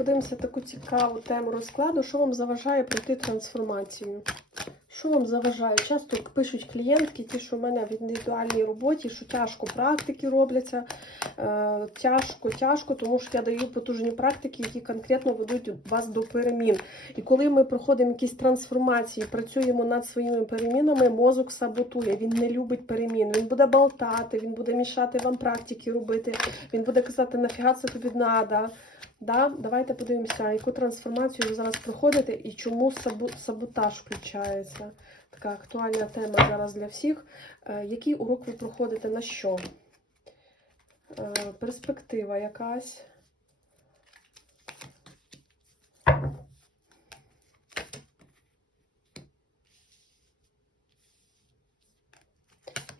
подивимося таку цікаву тему розкладу, що вам заважає пройти трансформацію. Що вам заважає? Часто пишуть клієнтки, ті, що в мене в індивідуальній роботі, що тяжко практики робляться. Е, тяжко, тяжко, тому що я даю потужні практики, які конкретно ведуть вас до перемін. І коли ми проходимо якісь трансформації, працюємо над своїми перемінами, мозок саботує. Він не любить перемін. Він буде болтати, він буде мішати вам практики робити. Він буде казати, нафіга це тобі надо. Да? Давайте подивимося, яку трансформацію ви зараз проходите і чому саботаж включається. Така актуальна тема зараз для всіх. Е, Який урок ви проходите на що? Е, Перспектива якась.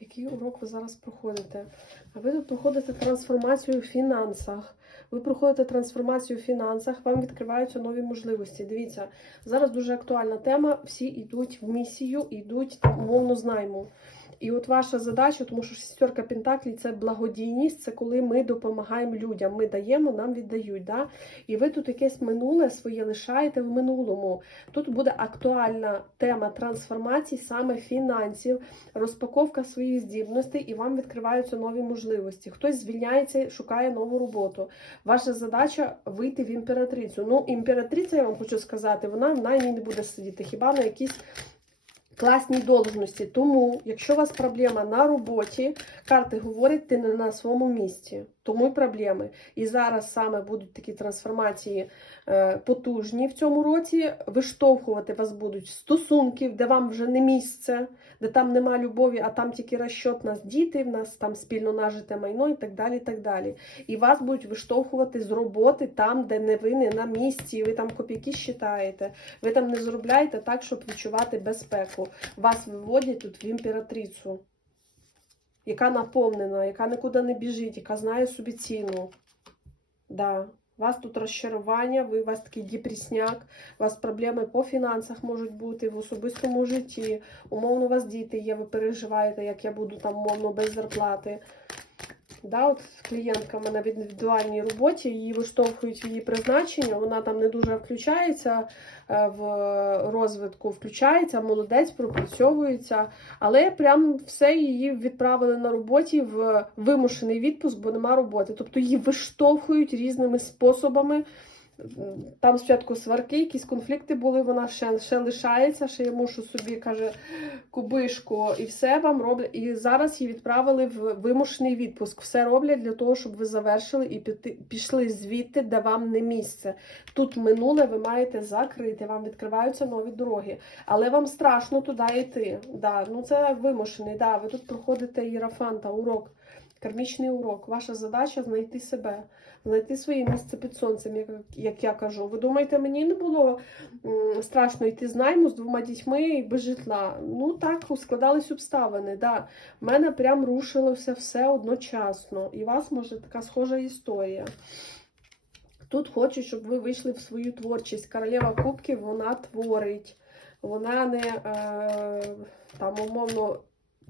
Який урок ви зараз проходите? А ви тут проходите трансформацію в фінансах. Ви проходите трансформацію в фінансах, вам відкриваються нові можливості. Дивіться, зараз дуже актуальна тема. Всі йдуть в місію, йдуть умовно з. І от ваша задача, тому що шістерка Пентаклі це благодійність, це коли ми допомагаємо людям. Ми даємо, нам віддають. Да? І ви тут якесь минуле своє лишаєте в минулому. Тут буде актуальна тема трансформації, саме фінансів, розпаковка своїх здібностей, і вам відкриваються нові можливості. Хтось звільняється, шукає нову роботу. Ваша задача вийти в імператрицю. Ну, імператриця, я вам хочу сказати, вона в наймі не буде сидіти, хіба на якісь класній должності. Тому, якщо у вас проблема на роботі, карти говорять, ти не на своєму місці. Тому й проблеми. І зараз саме будуть такі трансформації е, потужні в цьому році. Виштовхувати вас будуть стосунків, де вам вже не місце, де там нема любові, а там тільки розчот нас діти, в нас там спільно нажите майно і так далі. І так далі. І вас будуть виштовхувати з роботи там, де не ви не на місці, ви там копійки считаєте. Ви там не заробляєте так, щоб відчувати безпеку. Вас виводять тут в імператрицю, яка наповнена, яка нікуди не біжить, яка знає собі ціну. Да. У вас тут розчарування, ви у вас такий депресняк, у вас проблеми по фінансах можуть бути в особистому житті. Умовно, у вас діти є, ви переживаєте, як я буду там умовно без зарплати. Да, от клієнтка в мене в індивідуальній роботі, її виштовхують в її призначення, вона там не дуже включається е, в розвитку, включається, молодець, пропрацьовується, але прям все її відправили на роботі в вимушений відпуск, бо нема роботи. Тобто її виштовхують різними способами. Там спочатку сварки, якісь конфлікти були, вона ще, ще лишається, ще я мушу собі, каже, кубишку, і все вам роблять. І зараз її відправили в вимушений відпуск. Все роблять для того, щоб ви завершили і піти, пішли звідти, де вам не місце. Тут минуле ви маєте закрити, вам відкриваються нові дороги. Але вам страшно туди йти. Да, ну Це вимушений. Да, Ви тут проходите іерафанта, урок. Кармічний урок. Ваша задача знайти себе, знайти своє місце під сонцем, як, як я кажу. Ви думаєте, мені не було страшно йти з найму з двома дітьми і без житла? Ну так, складались обставини. Да. В мене прям рушилося все одночасно. І у вас може така схожа історія. Тут хочу, щоб ви вийшли в свою творчість. Королева Кубків вона творить. Вона не е, там умовно.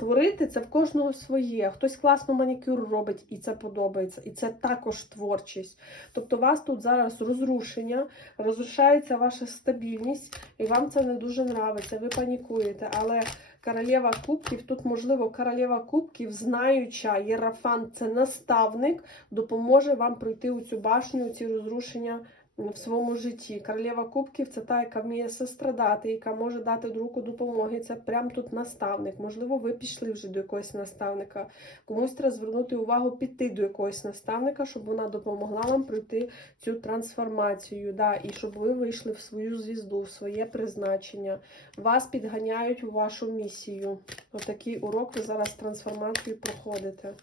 Творити це в кожного своє. Хтось класно манікюр робить, і це подобається. І це також творчість. Тобто, у вас тут зараз розрушення, розрушається ваша стабільність, і вам це не дуже нравиться. Ви панікуєте. Але королева кубків, тут, можливо, королева кубків, знаюча, єрафан це наставник, допоможе вам пройти у цю башню, у ці розрушення в своєму житті. Королева Кубків це та, яка вміє сострадати, яка може дати руку допомоги. Це прям тут наставник. Можливо, ви пішли вже до якогось наставника. Комусь треба звернути увагу піти до якогось наставника, щоб вона допомогла вам пройти цю трансформацію. Да, І щоб ви вийшли в свою звізду, в своє призначення. Вас підганяють у вашу місію. Отакий урок ви зараз трансформацію проходите.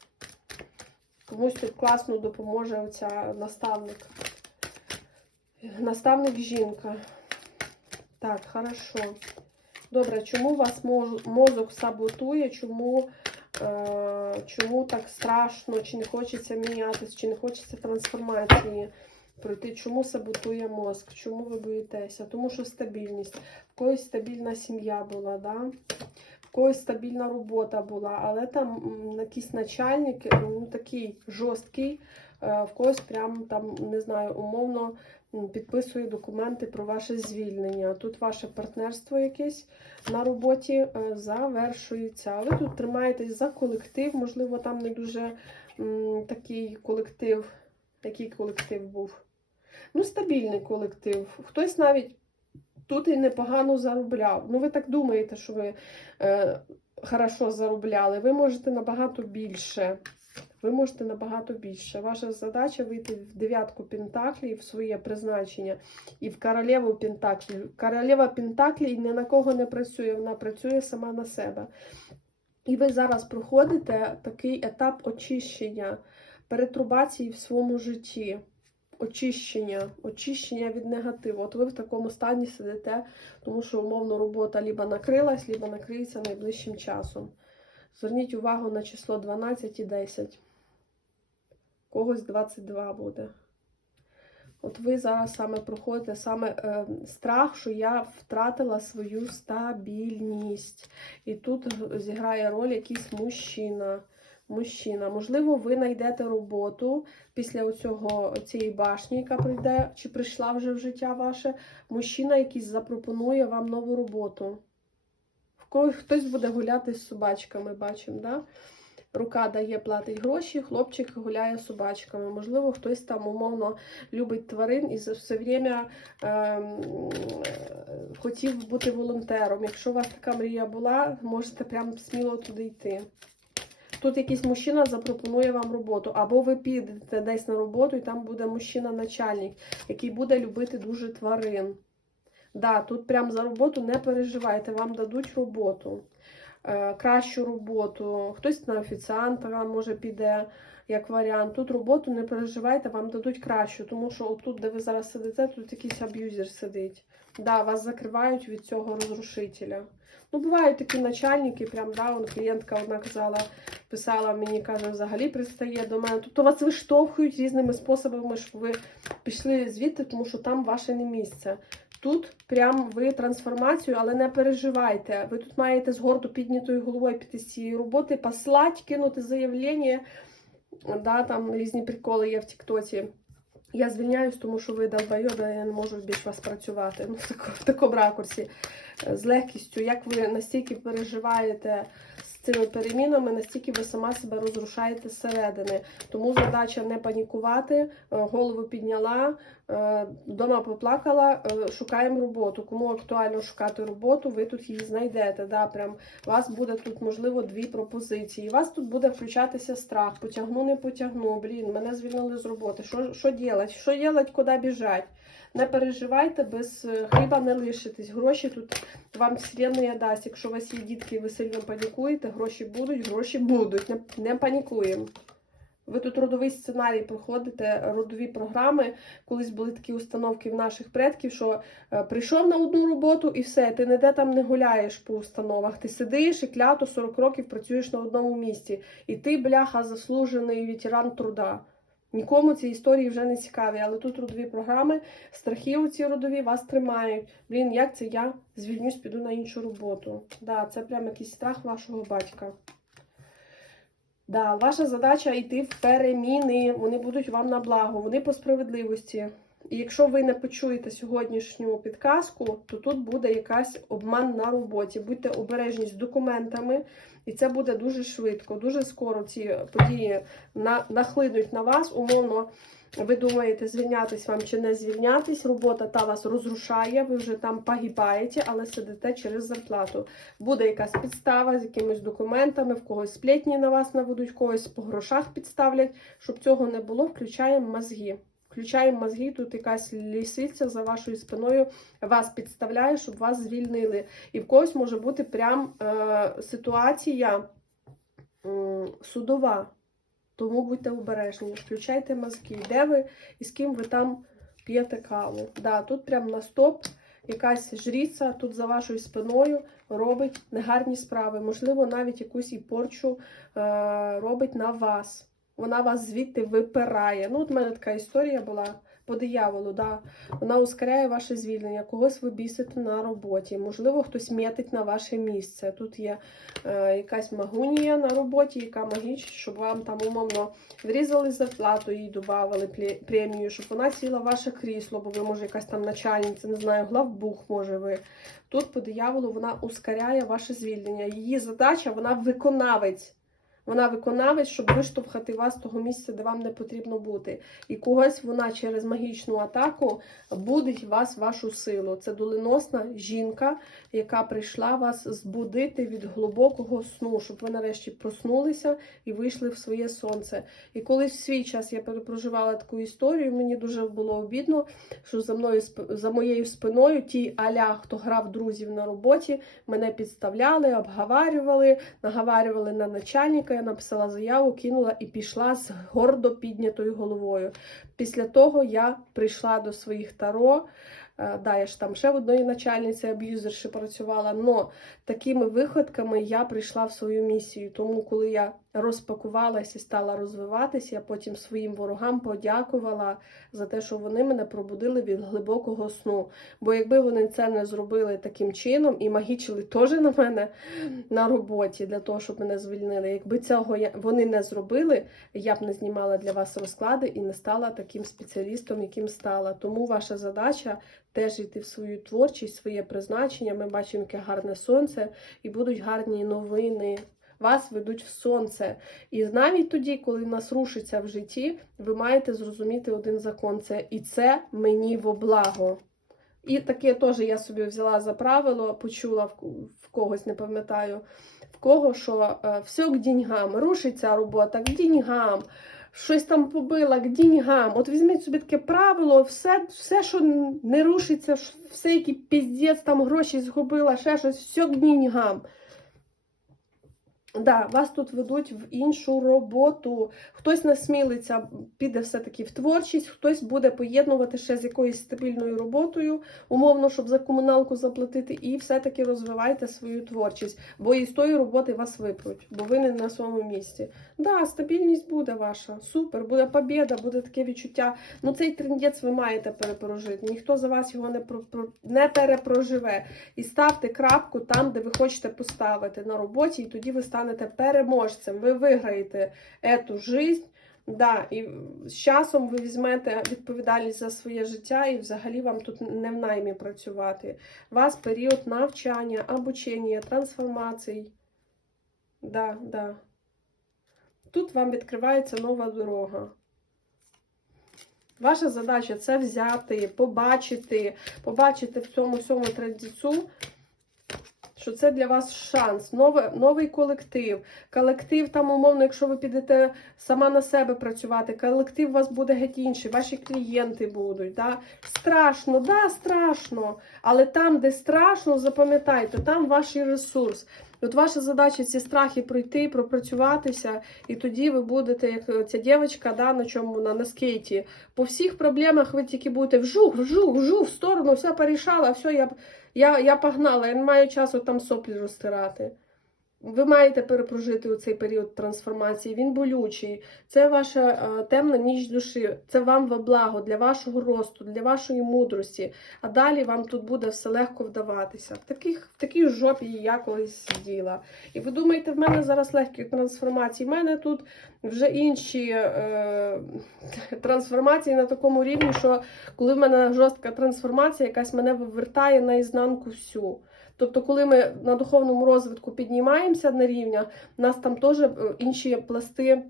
Комусь тут класно допоможе оця наставник. Наставник жінка. Так, хорошо. Добре, чому вас мозок саботує? Чому, е, чому так страшно? Чи не хочеться мінятися, чи не хочеться трансформації пройти? Чому саботує мозк? Чому ви боїтеся? Тому що стабільність. В когось стабільна сім'я була, да? в когось стабільна робота була, але там якийсь начальник ну, такий жорсткий, е, в когось прям там, не знаю, умовно підписує документи про ваше звільнення. Тут ваше партнерство якесь на роботі е, завершується. А ви тут тримаєтесь за колектив, можливо, там не дуже м, такий колектив. Який колектив був? Ну, стабільний колектив. Хтось навіть тут і непогано заробляв. Ну, ви так думаєте, що ви е, хорошо заробляли. Ви можете набагато більше. Ви можете набагато більше. Ваша задача вийти в дев'ятку Пентаклі в своє призначення і в королеву Пентаклі. Королева Пентаклі ні на кого не працює, вона працює сама на себе. І ви зараз проходите такий етап очищення, перетрубації в своєму житті. Очищення, очищення від негативу. От ви в такому стані сидите, тому що умовно робота либо накрилась, либо накриється найближчим часом. Зверніть увагу на число 12 і 10. Когось 22 буде. От ви зараз саме проходите саме е, страх, що я втратила свою стабільність. І тут зіграє роль якийсь мужчина. Мужчина. Можливо, ви знайдете роботу після оцього, цієї башні, яка прийде, чи прийшла вже в життя ваше. Мужчина якийсь запропонує вам нову роботу. В когось хтось буде гуляти з собачками, бачимо, да? Рука дає, платить гроші, хлопчик гуляє з собачками. Можливо, хтось там умовно любить тварин і за все время ем, хотів бути волонтером. Якщо у вас така мрія була, можете прям сміло туди йти. Тут якийсь мужчина запропонує вам роботу, або ви підете десь на роботу, і там буде мужчина-начальник, який буде любити дуже тварин. Да, тут прям за роботу не переживайте, вам дадуть роботу, е, кращу роботу. Хтось на офіціанта може піде як варіант. Тут роботу не переживайте, вам дадуть кращу, тому що отут, де ви зараз сидите, тут якийсь аб'юзер сидить. Да, вас закривають від цього розрушителя. Ну, бувають такі начальники, прям, да, он клієнтка одна казала, писала мені, каже, взагалі пристає до мене. Тобто вас виштовхують різними способами, щоб ви пішли звідти, тому що там ваше не місце. Тут прям ви трансформацію, але не переживайте. Ви тут маєте з гордо піднятою головою піти з цієї роботи, послати, кинути заявлення. Да, там різні приколи є в Тіктоці. Я звільняюсь, тому що ви долбойоби, я не можу більш вас працювати. Ну, в такому, ракурсі. З легкістю, як ви настільки переживаєте цими перемінами, настільки ви сама себе розрушаєте зсередини. Тому задача не панікувати, е, голову підняла, е, вдома поплакала, е, шукаємо роботу. Кому актуально шукати роботу, ви тут її знайдете. Да, прям у вас буде тут, можливо, дві пропозиції. У вас тут буде включатися страх. Потягну, не потягну. Блін, мене звільнили з роботи. Що, що? Що делать, куди біжать? Не переживайте, без е, хліба не лишитесь. Гроші тут вам вселенная дасть. Якщо у вас є дітки, ви сильно панікуєте, гроші будуть, гроші будуть. Не, не панікуємо. Ви тут родовий сценарій проходите, родові програми. Колись були такі установки в наших предків, що е, прийшов на одну роботу і все, ти ніде там не гуляєш по установах. Ти сидиш і клято 40 років працюєш на одному місці. І ти, бляха, заслужений ветеран труда. Нікому ці історії вже не цікаві, але тут родові програми, страхи у ці родові вас тримають. Блін, як це я звільнюсь, піду на іншу роботу. Да, це прям якийсь страх вашого батька. Да, ваша задача йти в переміни, вони будуть вам на благо, вони по справедливості. І якщо ви не почуєте сьогоднішню підказку, то тут буде якась обман на роботі. Будьте обережні з документами, і це буде дуже швидко, дуже скоро ці події на, нахлинуть на вас. Умовно, ви думаєте, звільнятись вам чи не звільнятись. Робота та вас розрушає, ви вже там погибаєте, але сидите через зарплату. Буде якась підстава з якимись документами, в когось сплетні на вас наведуть, когось по грошах підставлять. Щоб цього не було, включаємо мозги. Включаємо мозги, тут якась лісиця за вашою спиною вас підставляє, щоб вас звільнили. І в когось може бути прям е, ситуація м, судова. Тому будьте обережні, включайте мозги. Де ви і з ким ви там п'єте каву. Да, тут прям на стоп якась жріця тут за вашою спиною робить негарні справи. Можливо, навіть якусь і порчу е, робить на вас. Вона вас звідти випирає. Ну, от в мене така історія була. по дияволу, да. Вона ускоряє ваше звільнення, когось ви бісите на роботі. Можливо, хтось метить на ваше місце. Тут є е, якась магунія на роботі, яка магічна, щоб вам там умовно врізали зарплату, їй додавали премію, щоб вона сіла в ваше крісло, бо ви, може, якась там начальниця, не знаю, главбух, може ви. Тут по дияволу вона ускоряє ваше звільнення. Її задача, вона виконавець. Вона виконавець, щоб виштовхати вас з того місця, де вам не потрібно бути. І когось вона через магічну атаку будить вас вашу силу. Це доленосна жінка, яка прийшла вас збудити від глибокого сну, щоб ви нарешті проснулися і вийшли в своє сонце. І колись в свій час я перепроживала таку історію, мені дуже було обідно, що за мною за моєю спиною ті аля, хто грав друзів на роботі, мене підставляли, обговарювали, наговарювали на начальника я написала заяву, кинула і пішла з гордо піднятою головою. Після того я прийшла до своїх таро. Е, Да, я ж там ще в одної начальниці аб'юзерші працювала, але такими виходками я прийшла в свою місію. Тому, коли я розпакувалась і стала розвиватися, я потім своїм ворогам подякувала за те, що вони мене пробудили від глибокого сну. Бо якби вони це не зробили таким чином і магічили теж на мене на роботі для того, щоб мене звільнили, якби цього вони не зробили, я б не знімала для вас розклади і не стала таким спеціалістом, яким стала. Тому ваша задача теж йти в свою творчість, своє призначення. Ми бачимо, яке гарне сонце, і будуть гарні новини. Вас ведуть в сонце. І навіть тоді, коли нас рушиться в житті, ви маєте зрозуміти один закон: це і це мені во благо. І таке теж я собі взяла за правило, почула в, в когось, не пам'ятаю, в кого, що е, все к деньгам, рушиться робота, к деньгам, щось там побила, к деньгам. От візьміть собі таке правило, все, все що не рушиться, все, який піздець, там гроші згубила, ще щось, все к деньгам. Да, вас тут ведуть в іншу роботу. Хтось насмілиться, піде все-таки в творчість, хтось буде поєднувати ще з якоюсь стабільною роботою, умовно, щоб за комуналку заплатити, і все-таки розвивайте свою творчість, бо із тої роботи вас випруть, бо ви не на своєму місці. Да, стабільність буде ваша, супер, буде побіда, буде таке відчуття. Ну цей трендець ви маєте перепрожити. Ніхто за вас його не про, про не перепроживе. І ставте крапку там, де ви хочете поставити на роботі, і тоді ви станете переможцем. Ви виграєте ету жизнь. Да, і з часом ви візьмете відповідальність за своє життя, і взагалі вам тут не в наймі працювати. У вас період навчання, обучення, трансформацій. Да, да. Тут вам відкривається нова дорога. Ваша задача це взяти, побачити, побачити в цьому всьому традицю, що це для вас шанс, нове, новий колектив. Колектив там, умовно, якщо ви підете сама на себе працювати, колектив у вас буде геть інший, ваші клієнти будуть. Да? Страшно, да, страшно. Але там, де страшно, запам'ятайте, там ваш ресурс. От ваша задача ці страхи пройти, пропрацюватися, і тоді ви будете, як ця дівчинка, да, на чому вона на скейті. По всіх проблемах ви тільки будете вжух, вжух, вжух, в сторону, все порішала, все, я, я, я погнала, я не маю часу там соплі розтирати. Ви маєте перепрожити у цей період трансформації, він болючий. Це ваша е, темна ніч душі, це вам во благо для вашого росту, для вашої мудрості. А далі вам тут буде все легко вдаватися. В таких, в такій жопі я колись сиділа. І ви думаєте, в мене зараз легкі трансформації. В мене тут вже інші е, трансформації на такому рівні, що коли в мене жорстка трансформація, якась мене вивертає наізнанку всю. Тобто, коли ми на духовному розвитку піднімаємося на рівня, нас там теж е, інші пласти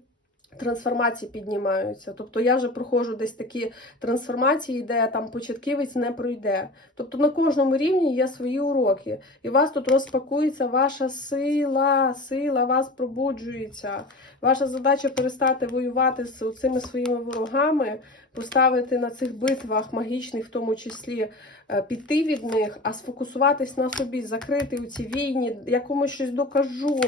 трансформації піднімаються. Тобто я вже проходжу десь такі трансформації, де там початківець не пройде. Тобто на кожному рівні є свої уроки. І у вас тут розпакується ваша сила, сила вас пробуджується. Ваша задача перестати воювати з цими своїми ворогами, поставити на цих битвах магічних, в тому числі е, піти від них, а сфокусуватись на собі, закрити у цій війні, я комусь щось докажу,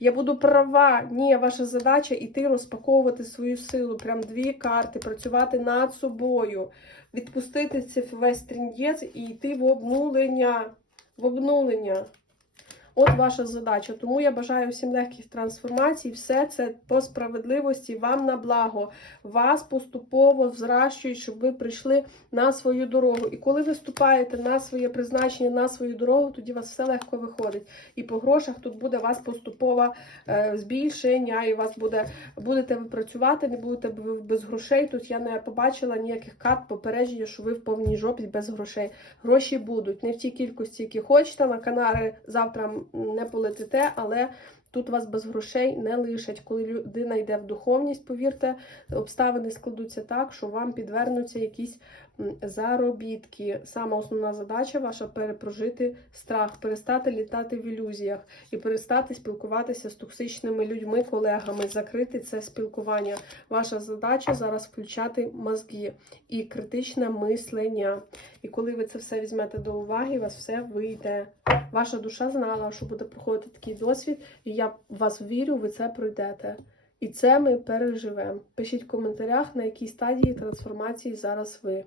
я буду права. Ні, ваша задача іти розпаковувати свою силу. Прям дві карти, працювати над собою, відпустити цей весь тріндець і йти в обнулення. В обнулення. От ваша задача. Тому я бажаю всім легких трансформацій. Все це по справедливості, вам на благо. Вас поступово взращують, щоб ви прийшли на свою дорогу. І коли ви ступаєте на своє призначення, на свою дорогу, тоді вас все легко виходить. І по грошах тут буде вас поступове збільшення, і вас буде будете ви працювати, не будете без грошей. Тут я не побачила ніяких карт попередження, що ви в повній жопі без грошей. Гроші будуть не в тій кількості, які хочете. На Канари завтра не полетите, але тут вас без грошей не лишать. Коли людина йде в духовність, повірте, обставини складуться так, що вам підвернуться якісь заробітки. Сама основна задача ваша перепрожити страх, перестати літати в ілюзіях і перестати спілкуватися з токсичними людьми, колегами, закрити це спілкування. Ваша задача зараз включати мозги і критичне мислення. І коли ви це все візьмете до уваги, у вас все вийде. Ваша душа знала, що буде проходити такий досвід, і я вас вірю, ви це пройдете. І це ми переживемо. Пишіть в коментарях, на якій стадії трансформації зараз ви.